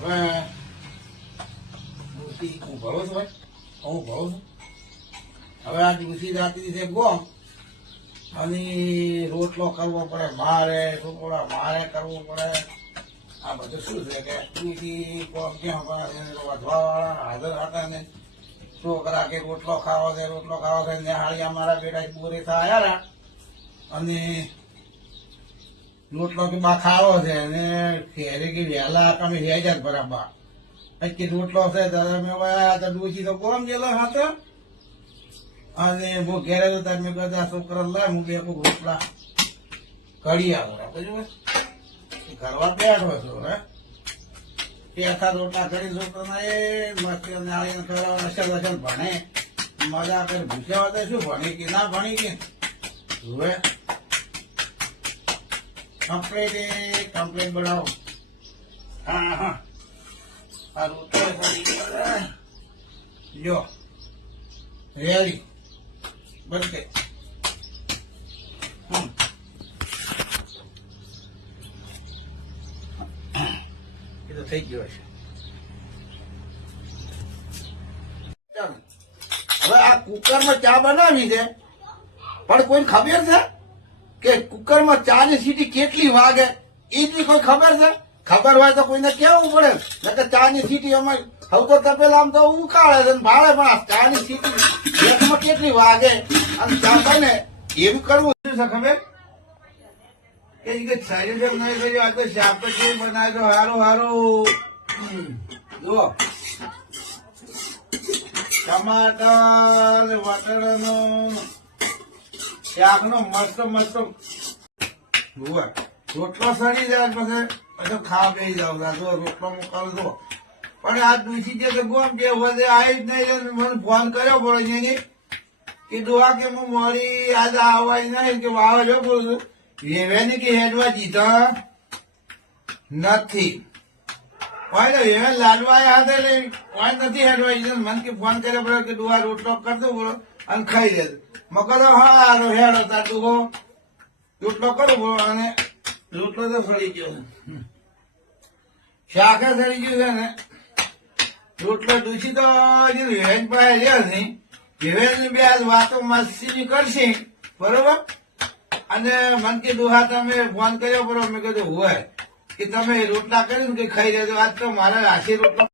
હવે ડોશી હું ભરો છું ભાઈ. હું ભરો છું. હવે આ દિવસી જાતી છે ગોમ અને રોટલો કરવો પડે મારે રોકડા મારે કરવું પડે. આ બધું શું છે કે ડોશી કોમ ક્યાં વધવા વાળા હાજર હતા ને. છોકરા કે રોટલો ખાવો છે, રોટલો ખાવો છે ને હાળી અમારા બેટા બોરે થયા અને રોટલો કે બા ખાવો છે અને ઘેરે કે વહેલા તમે હેજ જ બરાબર. કે રોટલો છે તો તમે તો ડૂસી તો કોમ ગયેલો હતો. અને હું ઘેરે તો તમે બધા છોકરા લાય હું બે રોટલા કરી આવો. બરાબર ઘરવા બેઠો છો, હે? પેથા રોટલા કરી છોકરાને એ મસ્તી નાળીને કરવા નશલ વશલ ભણે. મજા કરે. ભૂસ્યા શું ભણી કે ના ભણી કે? હવે કમ્પ્લેટ કમ્પ્લેટ બનાવો. હા હા. આ તો જો રેડી. એ તો થઈ ગયો છે. હવે આ કુકરમાં ચા બનાવી છે. પણ કોઈ ખબર છે? કે કુકરમાં ચા ની સીટી કેટલી વાગે? એ બી કોઈ ખબર છે? ખબર હોય તો કોઈને કેવું પડે. નકર ચા ની સીટી અમે હવે તો તપેલા આમ તો ઉકાળે છે ભાડે પણ આ ચા ની સીટી એકમાં કેટલી વાગે? અને ચા ને એવું કરવું છે ખબર? કે શરીર જેમ નહીં થયું આ તો શાક જે કેવું બનાવજો હારો હારો. જુઓ. ટમાટર, વટાણાનું શાકનો મસ્ત મસ્ત રોટલો સડી જાય પછી પછી ખાવા બેસી જાવ જો રોટલો મોકલ દો પણ આ દૂસી જે તો ગોમ કે વધે આવી જ નહીં મને ફોન કર્યો પડે એની કીધું આ કે હું મોડી આજે આવવાય નહીં કે વાવા જો બોલું રેવેની કે હેડવા જીતા નથી. હોય તો હવે લાડવા હાથે લઈ. હોય નથી હેડવા મન કે ફોન કર્યો પડે કે ડુઆ રોટલો કર દો બોલો અને ખાઈ લેજો. મકર હારો હેડો તાર ડુગો રોટલો કરો બોલો અને રોટલો તો સડી ગયો. શાકે સડી ગયું છે ને. રોટલો દૂષિત તો હજી વિવેક પાસે રહ્યા નહીં વિવેક બે આજ વાતો મસ્તી કરશે, બરોબર? અને મન કે દુહા તમે ફોન કર્યો બરોબર મેં કીધું હોય. કે તમે રોટલા કરીને કઈ ખાઈ છો? આજ તો મારા હાથી રોટલો